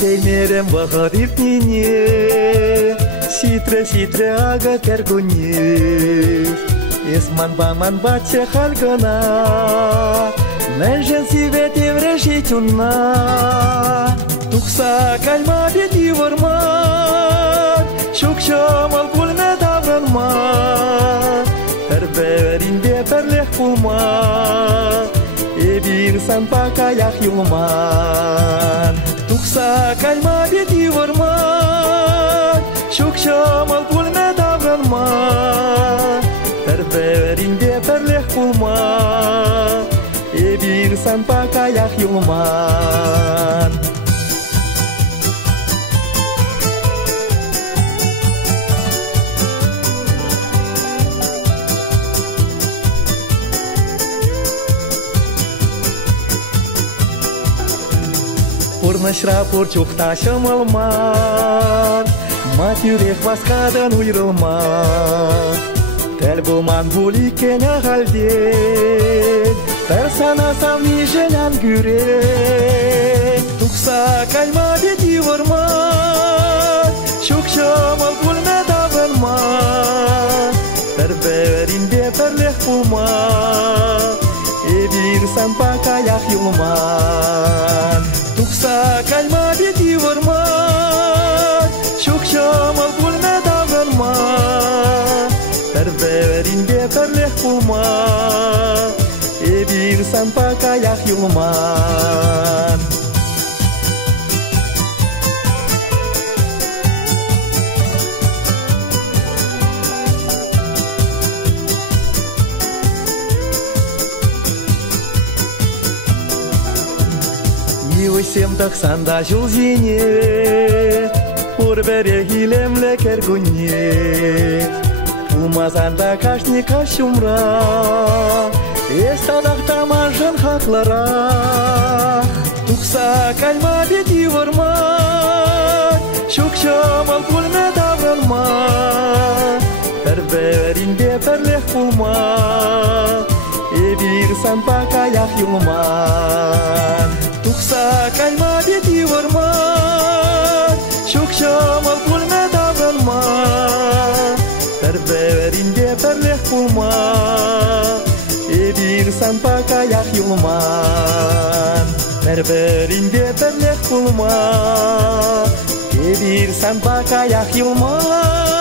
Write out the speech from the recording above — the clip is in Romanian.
Зеймерем вахадив нине, ситре ага тергуне. Esman bache halgana, Nenjen sivete vreshituna. Tuksa kalma bedi varma, Shuksham pulme davranma. Perverin de perleh pulma, Bir san pakayak yulman. Tuksa kalma bedi varma, Shuksham pulme davranma. Perverinde perleh pulma, Bir san pakayak yulman. Purnashra purchukta shamalman, Matyurek vaskadan uyrılman. Tel bulman buli kenya halde, Persana savni jelan gürek. Tuksa kalma bedi varman, Shuksham pulme davranman. Perverinde perleh pulma, Bir san pakayak yulman. Tuksa kalma bedi varman, Shuksham pulme davranman. Perverinde perleh pulma, Bir san pakayak yulman. Yivsem taksanda julzine, Urbere hilemle kergunye. Umazanda kaşni kaşumra, Estadakta manjan haklara. Tuksa kalma bedi varma, Shuksham pulme davranma. Perverinde perleh pulma, Bir san pakayak yulman. Tuksa kalma bedi varma, Shuksham pulme davranma. Perverinde perleh pulma, Bir san pakayak yulman. Perverinde perleh pulma, Bir san pakayak yulman.